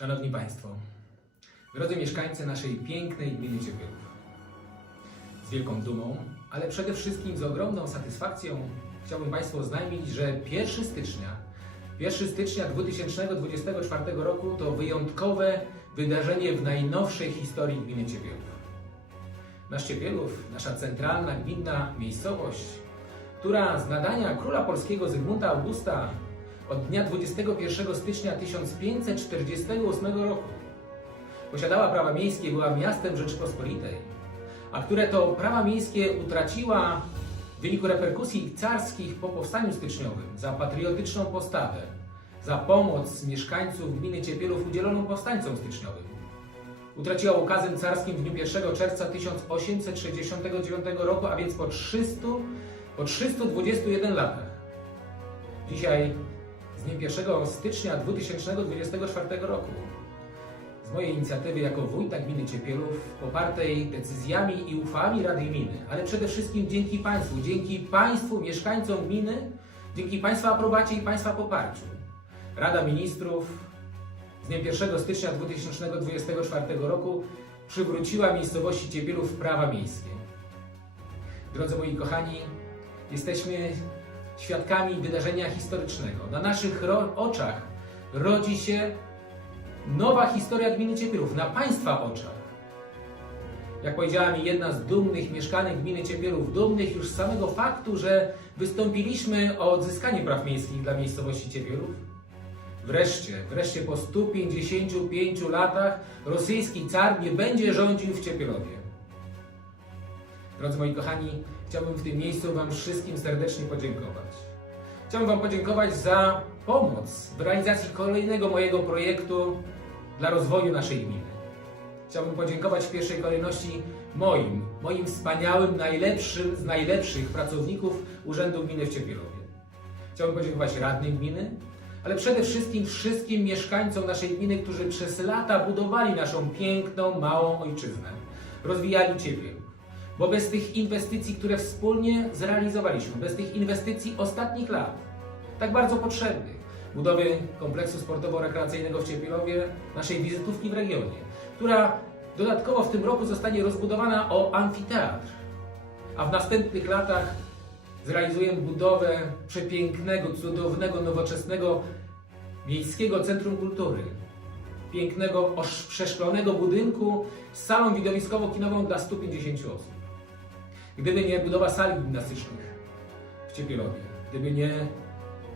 Szanowni Państwo, drodzy mieszkańcy naszej pięknej gminy Ciepielów, z wielką dumą, ale przede wszystkim z ogromną satysfakcją chciałbym Państwu oznajmić, że 1 stycznia, 1 stycznia 2024 roku to wyjątkowe wydarzenie w najnowszej historii gminy Ciepielów. Nasz Ciepielów, nasza centralna gminna miejscowość, która z nadania króla polskiego Zygmunta Augusta od dnia 21 stycznia 1548 roku posiadała prawa miejskie, była miastem Rzeczypospolitej, a które to prawa miejskie utraciła w wyniku reperkusji carskich po powstaniu styczniowym za patriotyczną postawę, za pomoc mieszkańców gminy Ciepielów udzieloną powstańcom styczniowym. Utraciła ukazem carskim w dniu 1 czerwca 1869 roku, a więc po 300, po 321 latach. Dzisiaj, z dniem 1 stycznia 2024 roku, z mojej inicjatywy jako wójta gminy Ciepielów, popartej decyzjami i uchwałami Rady Gminy, ale przede wszystkim dzięki Państwu, dzięki Państwu, mieszkańcom gminy, dzięki Państwa aprobacie i Państwa poparciu. Rada Ministrów z dniem 1 stycznia 2024 roku przywróciła miejscowości Ciepielów prawa miejskie. Drodzy moi kochani, jesteśmy świadkami wydarzenia historycznego. Na naszych oczach rodzi się nowa historia gminy Ciepielów, na Państwa oczach. Jak powiedziała mi jedna z dumnych mieszkanek gminy Ciepielów, dumnych już z samego faktu, że wystąpiliśmy o odzyskanie praw miejskich dla miejscowości Ciepielów. Wreszcie, wreszcie po 155 latach rosyjski car nie będzie rządził w Ciepielowie. Drodzy moi kochani, chciałbym w tym miejscu Wam wszystkim serdecznie podziękować. Chciałbym Wam podziękować za pomoc w realizacji kolejnego mojego projektu dla rozwoju naszej gminy. Chciałbym podziękować w pierwszej kolejności moim, moim wspaniałym, najlepszym z najlepszych pracowników Urzędu Gminy w Ciepielowie. Chciałbym podziękować radnym gminy, ale przede wszystkim wszystkim mieszkańcom naszej gminy, którzy przez lata budowali naszą piękną, małą ojczyznę. Rozwijali Ciepielów. Bo bez tych inwestycji, które wspólnie zrealizowaliśmy, bez tych inwestycji ostatnich lat, tak bardzo potrzebnych, budowy kompleksu sportowo-rekreacyjnego w Ciepielowie, naszej wizytówki w regionie, która dodatkowo w tym roku zostanie rozbudowana o amfiteatr, a w następnych latach zrealizujemy budowę przepięknego, cudownego, nowoczesnego miejskiego centrum kultury. Pięknego, przeszklonego budynku z salą widowiskowo-kinową dla 150 osób. Gdyby nie budowa sali gimnastycznych w Ciepielowie, gdyby nie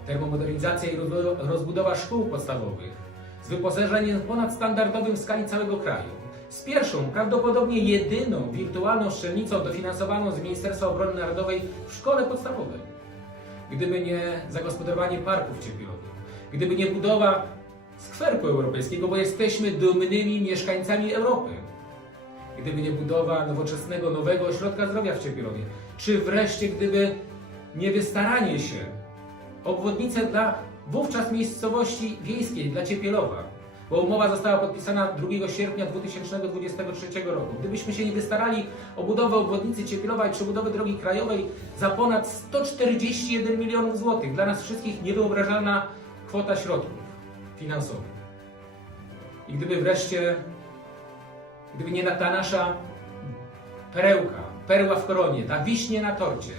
termomodernizacja i rozbu- rozbudowa szkół podstawowych z wyposażeniem ponadstandardowym w skali całego kraju, z pierwszą, prawdopodobnie jedyną wirtualną szczelnicą dofinansowaną z Ministerstwa Obrony Narodowej w szkole podstawowej, gdyby nie zagospodarowanie parków w Ciepielowie, gdyby nie budowa skwerku europejskiego, bo jesteśmy dumnymi mieszkańcami Europy, gdyby nie budowa nowoczesnego, nowego ośrodka zdrowia w Ciepielowie, czy wreszcie gdyby nie wystaranie się obwodnice dla wówczas miejscowości wiejskiej, dla Ciepielowa, bo umowa została podpisana 2 sierpnia 2023 roku. Gdybyśmy się nie wystarali o budowę obwodnicy Ciepielowa i przebudowę drogi krajowej za ponad 141 milionów złotych, dla nas wszystkich niewyobrażalna kwota środków finansowych. I gdyby wreszcie Gdyby nie ta nasza perełka, perła w koronie, ta wiśnie na torcie,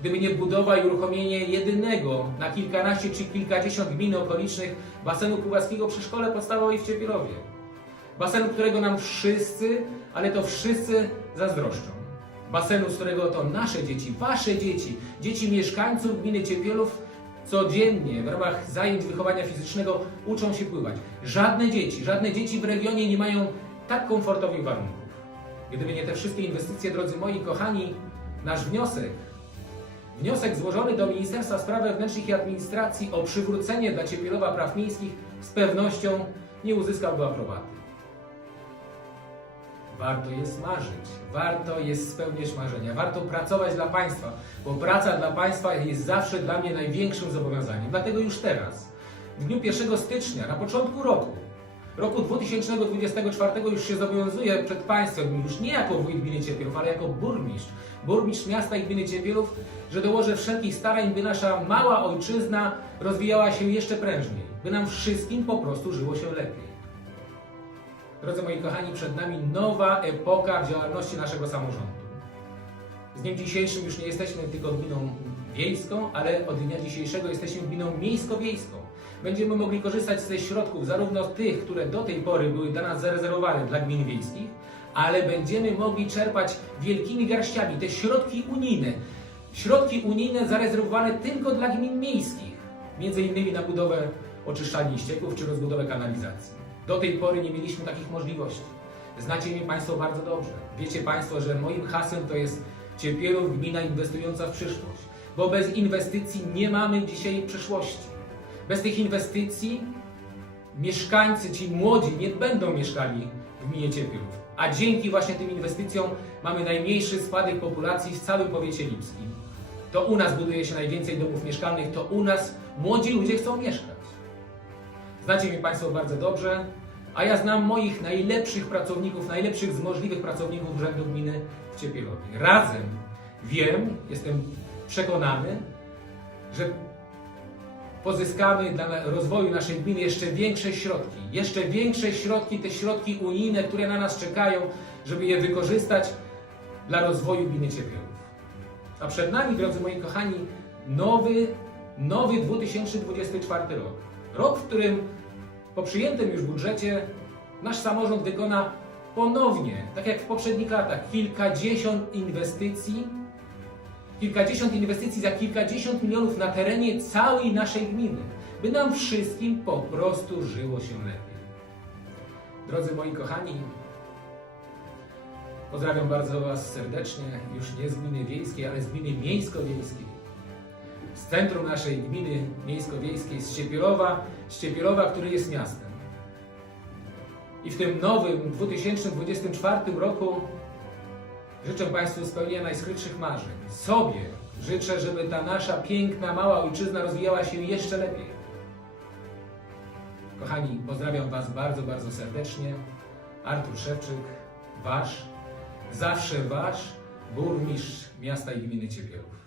gdyby nie budowa i uruchomienie jedynego na kilkanaście czy kilkadziesiąt gmin okolicznych basenu pływackiego przy szkole podstawowej w Ciepielowie. Basenu, którego nam wszyscy, ale to wszyscy zazdroszczą. Basenu, z którego to nasze dzieci, wasze dzieci, dzieci mieszkańców gminy Ciepielów codziennie w ramach zajęć wychowania fizycznego uczą się pływać. Żadne dzieci, żadne dzieci w regionie nie mają tak komfortowych warunków. Gdyby nie te wszystkie inwestycje, drodzy moi kochani, nasz wniosek, wniosek złożony do Ministerstwa Spraw Wewnętrznych i Administracji o przywrócenie dla Ciepielowa praw miejskich z pewnością nie uzyskałby aprobaty. Warto jest marzyć, warto jest spełniać marzenia, warto pracować dla państwa, bo praca dla państwa jest zawsze dla mnie największym zobowiązaniem. Dlatego już teraz, w dniu 1 stycznia, na początku roku, roku 2024 już się zobowiązuję przed państwem, już nie jako wójt gminy Ciepielów, ale jako burmistrz, burmistrz miasta i gminy Ciepielów, że dołożę wszelkich starań, by nasza mała ojczyzna rozwijała się jeszcze prężniej, by nam wszystkim po prostu żyło się lepiej. Drodzy moi kochani, przed nami nowa epoka w działalności naszego samorządu. Z dniem dzisiejszym już nie jesteśmy tylko gminą wiejską, ale od dnia dzisiejszego jesteśmy gminą miejsko-wiejską. Będziemy mogli korzystać ze środków, zarówno tych, które do tej pory były dla nas zarezerwowane dla gmin wiejskich, ale będziemy mogli czerpać wielkimi garściami te środki unijne. Środki unijne zarezerwowane tylko dla gmin miejskich, między innymi na budowę oczyszczalni ścieków czy rozbudowę kanalizacji. Do tej pory nie mieliśmy takich możliwości. Znacie mnie Państwo bardzo dobrze. Wiecie Państwo, że moim hasłem to jest Ciepielów gmina inwestująca w przyszłość. Bo bez inwestycji nie mamy dzisiaj przyszłości. Bez tych inwestycji mieszkańcy, ci młodzi nie będą mieszkali w gminie Ciepielów. A dzięki właśnie tym inwestycjom mamy najmniejszy spadek populacji w całym powiecie lipskim. To u nas buduje się najwięcej domów mieszkalnych, to u nas młodzi ludzie chcą mieszkać. Znacie mnie Państwo bardzo dobrze, a ja znam moich najlepszych pracowników, najlepszych z możliwych pracowników Urzędu Gminy w Ciepielowie. Razem wiem, jestem przekonany, że pozyskamy dla rozwoju naszej gminy jeszcze większe środki. Jeszcze większe środki, te środki unijne, które na nas czekają, żeby je wykorzystać dla rozwoju gminy Ciepiełów. A przed nami, drodzy moi kochani, nowy, nowy 2024 rok. Rok, w którym po przyjętym już budżecie nasz samorząd wykona ponownie, tak jak w poprzednich latach, kilkadziesiąt inwestycji, kilkadziesiąt inwestycji za kilkadziesiąt milionów na terenie całej naszej gminy, by nam wszystkim po prostu żyło się lepiej. Drodzy moi kochani, pozdrawiam bardzo Was serdecznie, już nie z gminy wiejskiej, ale z gminy miejsko-wiejskiej z centrum naszej gminy miejsko-wiejskiej, z Ciepielowa, z Ciepielowa, który jest miastem. I w tym nowym 2024 roku życzę Państwu spełnienia najskrytszych marzeń. Sobie życzę, żeby ta nasza piękna, mała ojczyzna rozwijała się jeszcze lepiej. Kochani, pozdrawiam Was bardzo, bardzo serdecznie. Artur Szewczyk, Wasz, zawsze Wasz burmistrz miasta i gminy Ciepiełów.